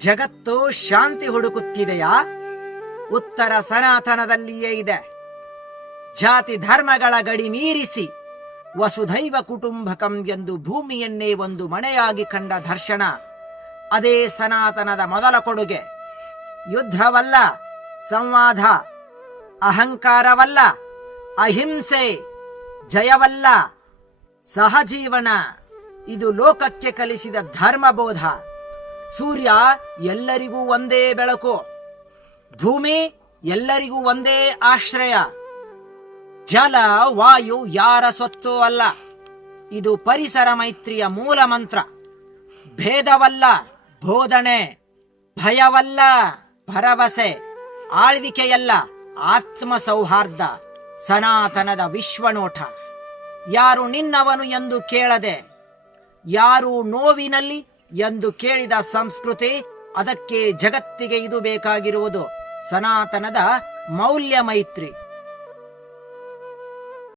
ಜಗತ್ತು ಶಾಂತಿ ಹುಡುಕುತ್ತಿದೆಯಾ? ಉತ್ತರ ಸನಾತನದಲ್ಲಿಯೇ ಇದೆ. ಜಾತಿ ಧರ್ಮಗಳ ಗಡಿ ಮೀರಿಸಿ ವಸುಧೈವ ಕುಟುಂಬಕಂ ಎಂದು ಭೂಮಿಯನ್ನೇ ಒಂದು ಮನೆಯಾಗಿ ಕಂಡ ದರ್ಶನ, ಅದೇ ಸನಾತನದ ಮೊದಲ ಕೊಡುಗೆ. ಯುದ್ಧವಲ್ಲ, ಸಂವಾದ; ಅಹಂಕಾರವಲ್ಲ, ಅಹಿಂಸೆ; ಜಯವಲ್ಲ, ಸಹಜೀವನ. ಇದು ಲೋಕಕ್ಕೆ ಕಲಿಸಿದ ಧರ್ಮಬೋಧ. ಸೂರ್ಯ ಎಲ್ಲರಿಗೂ ಒಂದೇ ಬೆಳಕು, ಭೂಮಿ ಎಲ್ಲರಿಗೂ ಒಂದೇ ಆಶ್ರಯ, ಜಲ ವಾಯು ಯಾರ ಸೊತ್ತೂ ಅಲ್ಲ. ಇದು ಪರಿಸರ ಮೈತ್ರಿಯ ಮೂಲ ಮಂತ್ರ. ಭೇದವಲ್ಲ, ಬೋಧನೆ; ಭಯವಲ್ಲ, ಭರವಸೆ; ಆಳ್ವಿಕೆಯಲ್ಲ, ಆತ್ಮ ಸೌಹಾರ್ದ. ಸನಾತನದ ವಿಶ್ವನೋಟ. ಯಾರು ನಿನ್ನವನು ಎಂದು ಕೇಳದೆ, ಯಾರು ನೋವಿನಲ್ಲಿ ಎಂದು ಕೇಳಿದ ಸಂಸ್ಕೃತಿ. ಅದಕ್ಕೆ ಜಗತ್ತಿಗೆ ಇದು ಬೇಕಾಗಿರುವುದು, ಸನಾತನದ ಮೌಲ್ಯ ಮೈತ್ರಿ.